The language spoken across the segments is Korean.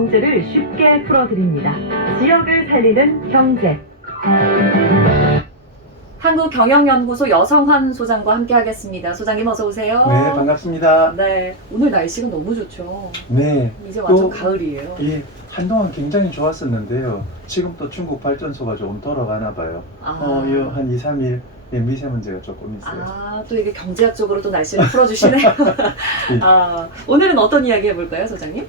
경제를 쉽게 풀어드립니다. 지역을 살리는 경제. 한국경영연구소 여성환 소장과 함께하겠습니다. 소장님 어서 오세요. 네, 반갑습니다. 네, 오늘 날씨가 너무 좋죠. 네, 이제 완전 또, 가을이에요. 예, 한동안 굉장히 좋았었는데요. 지금 또 중국 발전소가 조금 돌아가나 봐요. 한 2, 3일 미세먼지가 조금 있어요. 또 이게 경제학적으로 또 날씨를 풀어주시네요. 오늘은 어떤 이야기 해볼까요, 소장님?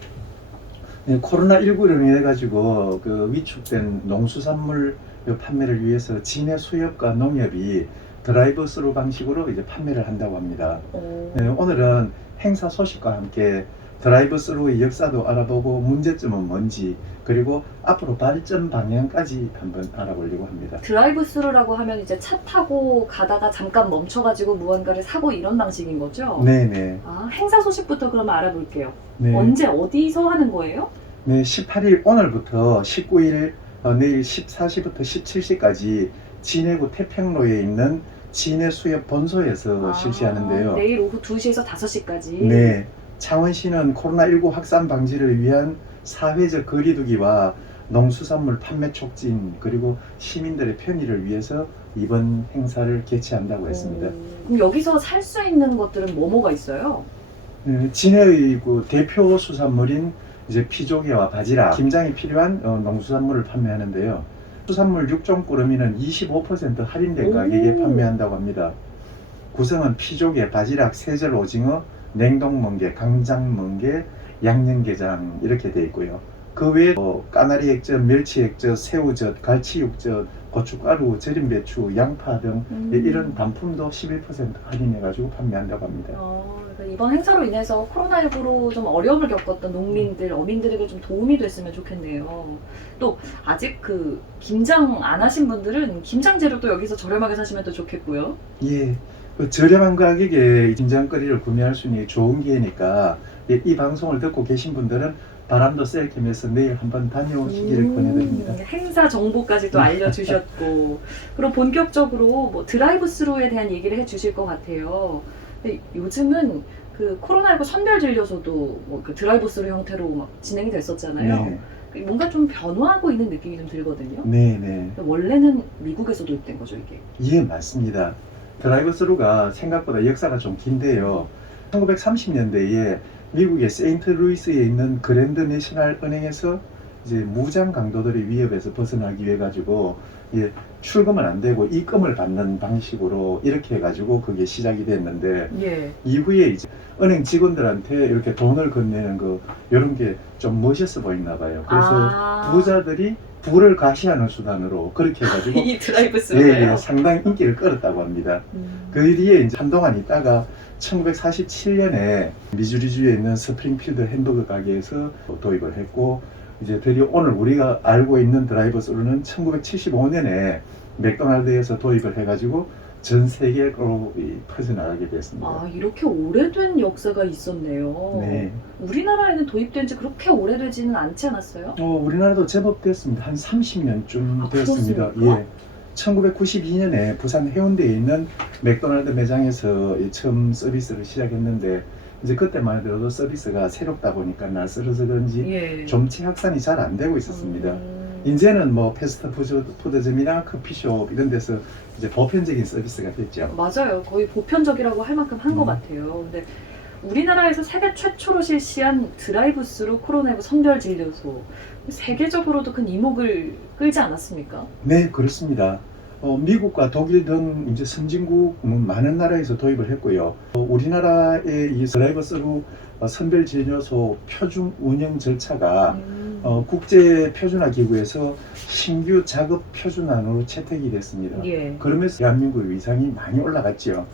네, 코로나19로 인해 가지고 그 위축된 농수산물 판매를 위해서 진해 수협과 농협이 드라이브 스루 방식으로 이제 판매를 한다고 합니다. 네, 오늘은 행사 소식과 함께 드라이브 스루의 역사도 알아보고 문제점은 뭔지, 그리고 앞으로 발전 방향까지 한번 알아보려고 합니다. 드라이브 스루라고 하면 이제 차 타고 가다가 잠깐 멈춰가지고 무언가를 사고 이런 방식인 거죠? 네네. 행사 소식부터 그럼 알아볼게요. 네. 언제 어디서 하는 거예요? 네, 18일 오늘부터 19일 내일 14시부터 17시까지 진해구 태평로에 있는 진해 수협 본소에서 실시하는데요. 내일 오후 2시에서 5시까지. 네, 창원시는 코로나19 확산 방지를 위한 사회적 거리두기와 농수산물 판매 촉진, 그리고 시민들의 편의를 위해서 이번 행사를 개최한다고 했습니다. 그럼 여기서 살 수 있는 것들은 뭐가 있어요? 네, 진해의 그 대표 수산물인 이제 피조개와 바지락, 김장이 필요한 농수산물을 판매하는데요. 수산물 6종 꾸러미는 25% 할인된 가격에 판매한다고 합니다. 구성은 피조개, 바지락, 세절 오징어, 냉동멍게, 강장멍게, 양념게장 이렇게 되어 있고요. 그 외에 까나리 액젓, 멸치 액젓, 새우젓, 갈치육젓, 고춧가루, 절임 배추, 양파 등 이런 단품도 11% 할인해가지고 판매한다고 합니다. 그러니까 이번 행사로 인해서 코로나19로 좀 어려움을 겪었던 농민들, 어민들에게 좀 도움이 됐으면 좋겠네요. 또 아직 그 김장 안 하신 분들은 김장 재료도 여기서 저렴하게 사시면 더 좋겠고요. 예, 그 저렴한 가격에 김장거리를 구매할 수 있는 좋은 기회니까 이 방송을 듣고 계신 분들은 바람도 쐴 겸해서 내일 한번 다녀오시기를 권해드립니다. 행사 정보까지 또 알려주셨고, 그럼 본격적으로 뭐 드라이브 스루에 대한 얘기를 해주실 것 같아요. 근데 요즘은 그 코로나19 선별진료소도 뭐 그 드라이브 스루 형태로 막 진행이 됐었잖아요. 네. 뭔가 좀 변화하고 있는 느낌이 좀 들거든요. 네네. 원래는 미국에서 도입된 거죠, 이게? 예, 맞습니다. 드라이브 스루가 생각보다 역사가 좀 긴데요. 1930년대에 미국의 세인트루이스에 있는 그랜드 내셔널 은행에서 이제 무장 강도들의 위협에서 벗어나기 위해 가지고 출금은 안 되고 입금을 받는 방식으로 이렇게 해가지고 그게 시작이 됐는데, 이후에 이제 은행 직원들한테 이렇게 돈을 건네는 이런 게 좀 멋있어 보이나 봐요. 그래서 부자들이 부를 가시하는 수단으로 그렇게 해가지고 이 드라이브 스루가요? 상당히 인기를 끌었다고 합니다. 그 뒤에 이제 한동안 있다가 1947년에 미주리주에 있는 스프링필드 햄버거 가게에서 도입을 했고, 이제 드디어 오늘 우리가 알고 있는 드라이브 스루는 1975년에 맥도날드에서 도입을 해가지고 전 세계로 퍼져나가게 됐습니다. 이렇게 오래된 역사가 있었네요. 네. 우리나라에는 도입된 지 그렇게 오래되지는 않지 않았어요? 우리나라도 제법 됐습니다. 한 30년쯤 되었습니다. 그렇습니까? 예. 1992년에 부산 해운대에 있는 맥도날드 매장에서 처음 서비스를 시작했는데, 이제 그때만 해도 서비스가 새롭다 보니까 낯설어서 그런지 점차 확산이 잘 안 되고 있었습니다. 이제는 뭐 패스트푸드점이나 커피숍 이런 데서 이제 보편적인 서비스가 됐죠. 맞아요. 거의 보편적이라고 할 만큼 한 것 같아요. 근데 우리나라에서 세계 최초로 실시한 드라이브 스루 코로나19 선별 진료소, 세계적으로도 큰 이목을 끌지 않았습니까? 네, 그렇습니다. 미국과 독일 등 이제 선진국 많은 나라에서 도입을 했고요. 우리나라의 이 드라이브 스루 선별 진료소 표준 운영 절차가 국제 표준화 기구에서 신규 작업 표준안으로 채택이 됐습니다. 그러면서 대한민국의 위상이 많이 올라갔죠.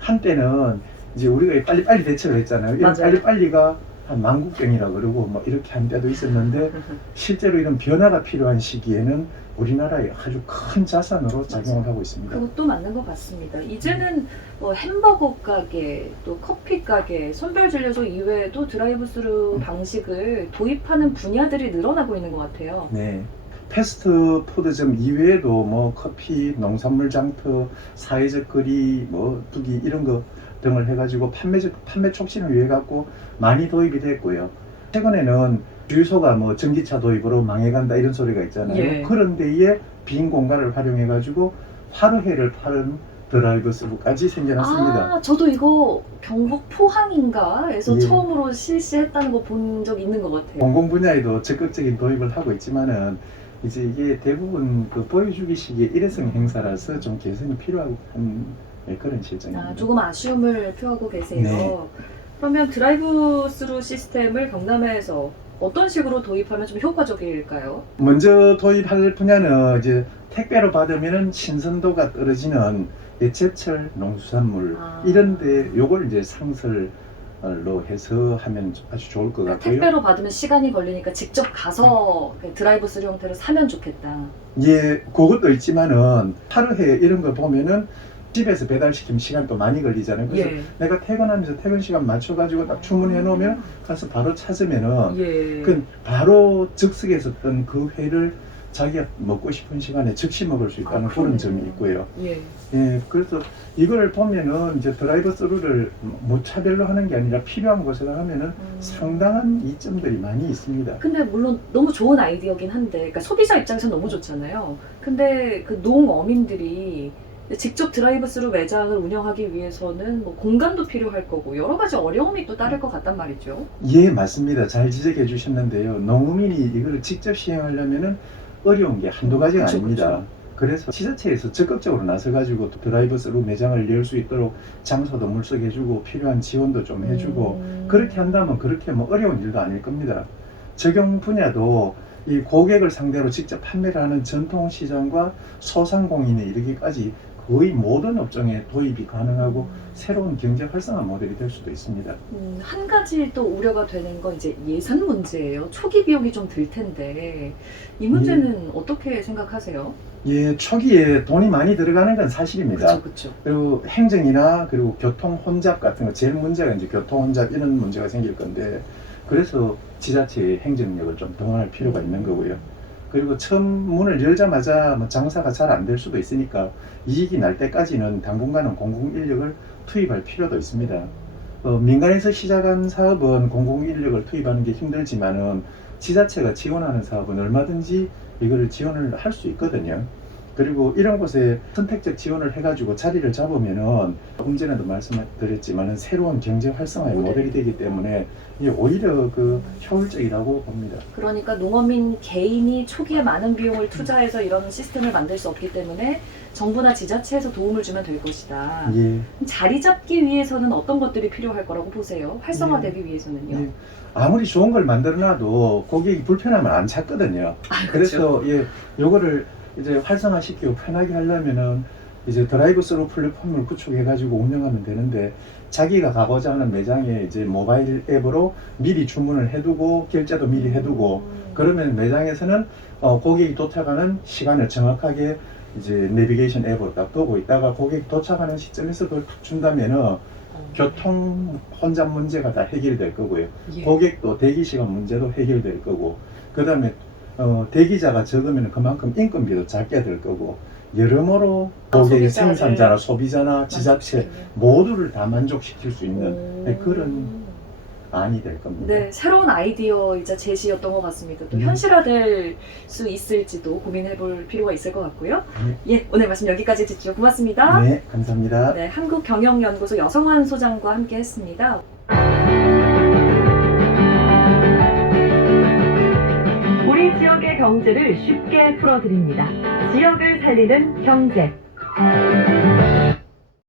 한때는 이제 우리가 빨리빨리 대처를 했잖아요. 이런 빨리빨리가 한 만국병이라 그러고 뭐 이렇게 한 때도 있었는데, 실제로 이런 변화가 필요한 시기에는 우리나라의 아주 큰 자산으로 작용을 하고 있습니다. 그것도 맞는 것 같습니다. 이제는 뭐 햄버거 가게, 또 커피 가게, 선별진료소 이외에도 드라이브 스루 방식을 도입하는 분야들이 늘어나고 있는 것 같아요. 네. 패스트푸드점 이외에도 뭐 커피, 농산물 장터, 사회적 거리, 뭐 두기 이런 거 등을 해가지고 판매 촉진을 위해 갖고 많이 도입이 됐고요. 최근에는 주유소가 뭐 전기차 도입으로 망해간다 이런 소리가 있잖아요. 예. 그런 데에 빈 공간을 활용해가지고 화로회를 파는 드라이브스루까지 생겨났습니다. 아, 저도 이거 경북 포항인가에서 예. 처음으로 실시했다는 거 본 적 있는 것 같아요. 공공 분야에도 적극적인 도입을 하고 있지만은 이제 이게 대부분 그 보여주기식의 일회성 행사라서 좀 개선이 필요한 그런 실정입니다. 아, 조금 아쉬움을 표하고 계세요. 네. 그러면 드라이브 스루 시스템을 경남에서 어떤 식으로 도입하면 좀 효과적일까요? 먼저 도입할 분야는 이제 택배로 받으면은 신선도가 떨어지는 제철 농수산물 아. 이런데 요걸 이제 상설로 해서 하면 아주 좋을 것 같고요. 택배로 받으면 시간이 걸리니까 직접 가서 드라이브 스루 형태로 사면 좋겠다. 예, 그것도 있지만은 하루에 이런 거 보면은 집에서 배달시키면 시간도 많이 걸리잖아요. 그래서 예. 내가 퇴근하면서 퇴근 시간 맞춰가지고 딱 주문해 놓으면 가서 바로 찾으면은 예. 그 바로 즉석에서 떤 그 회를 자기가 먹고 싶은 시간에 즉시 먹을 수 있다는 아, 그런 그러네요. 점이 있고요. 예. 예, 그래서 이걸 보면은 이제 드라이브 스루를 무차별로 하는 게 아니라 필요한 곳에다 하면은 상당한 이점들이 많이 있습니다. 근데 물론 너무 좋은 아이디어긴 한데, 그러니까 소비자 입장에서는 너무 좋잖아요. 근데 그 농어민들이 직접 드라이브 스루 매장을 운영하기 위해서는 뭐 공간도 필요할 거고 여러 가지 어려움이 또 따를 것 같단 말이죠. 예, 맞습니다. 잘 지적해 주셨는데요. 농민이 이거를 직접 시행하려면은 어려운 게 한두 가지가 그쵸, 아닙니다. 그쵸. 그래서 지자체에서 적극적으로 나서가지고 드라이브 스루 매장을 열 수 있도록 장소도 물색해주고 필요한 지원도 좀 해주고 그렇게 한다면 그렇게 뭐 어려운 일도 아닐 겁니다. 적용 분야도 이 고객을 상대로 직접 판매를 하는 전통시장과 소상공인에 이르기까지 거의 모든 업종에 도입이 가능하고 새로운 경제 활성화 모델이 될 수도 있습니다. 한 가지 또 우려가 되는 건 이제 예산 문제예요. 초기 비용이 좀 들 텐데 이 문제는 어떻게 생각하세요? 예, 초기에 돈이 많이 들어가는 건 사실입니다. 그렇죠. 그리고 행정이나 그리고 교통 혼잡 같은 거 제일 문제가 이제 교통 혼잡 이런 문제가 생길 건데 그래서 지자체의 행정력을 좀 동원할 필요가 있는 거고요. 그리고 처음 문을 열자마자 뭐 장사가 잘 안 될 수도 있으니까 이익이 날 때까지는 당분간은 공공 인력을 투입할 필요도 있습니다. 민간에서 시작한 사업은 공공 인력을 투입하는 게 힘들지만은 지자체가 지원하는 사업은 얼마든지 이거를 지원을 할 수 있거든요. 그리고 이런 곳에 선택적 지원을 해가지고 자리를 잡으면은 조금 전에도 말씀드렸지만은 새로운 경제 활성화의 모델이 되기 때문에 이게 오히려 그 효율적이라고 봅니다. 그러니까 농어민 개인이 초기에 많은 비용을 투자해서 이런 시스템을 만들 수 없기 때문에 정부나 지자체에서 도움을 주면 될 것이다. 예. 자리 잡기 위해서는 어떤 것들이 필요할 거라고 보세요? 활성화되기 위해서는요? 예. 아무리 좋은 걸 만들어놔도 고객이 불편하면 안 찾거든요. 그래서 예, 요거를 이제 활성화시키고 편하게 하려면은 이제 드라이브 스루 플랫폼을 구축해가지고 운영하면 되는데 자기가 가고자 하는 매장에 이제 모바일 앱으로 미리 주문을 해두고 결제도 미리 해두고 그러면 매장에서는 고객이 도착하는 시간을 정확하게 이제 내비게이션 앱으로 딱 보고 있다가 고객이 도착하는 시점에서 그걸 탁 준다면은 교통 혼잡 문제가 다 해결될 거고요. 예. 고객도 대기 시간 문제도 해결될 거고 그 다음에 대기자가 적으면 그만큼 인건비도 작게 될 거고 여러모로 고객의 소비자를 생산자나 소비자나 지자체 모두를 다 만족시킬 수 있는 그런 안이 될 겁니다. 네, 새로운 아이디어이자 제시였던 것 같습니다. 또 네. 현실화될 수 있을지도 고민해볼 필요가 있을 것 같고요. 예, 오늘 말씀 여기까지 듣죠. 고맙습니다. 네, 감사합니다. 네, 한국경영연구소 여성환 소장과 함께했습니다. 우리 지역의 경제를 쉽게 풀어드립니다. 지역을 살리는 경제.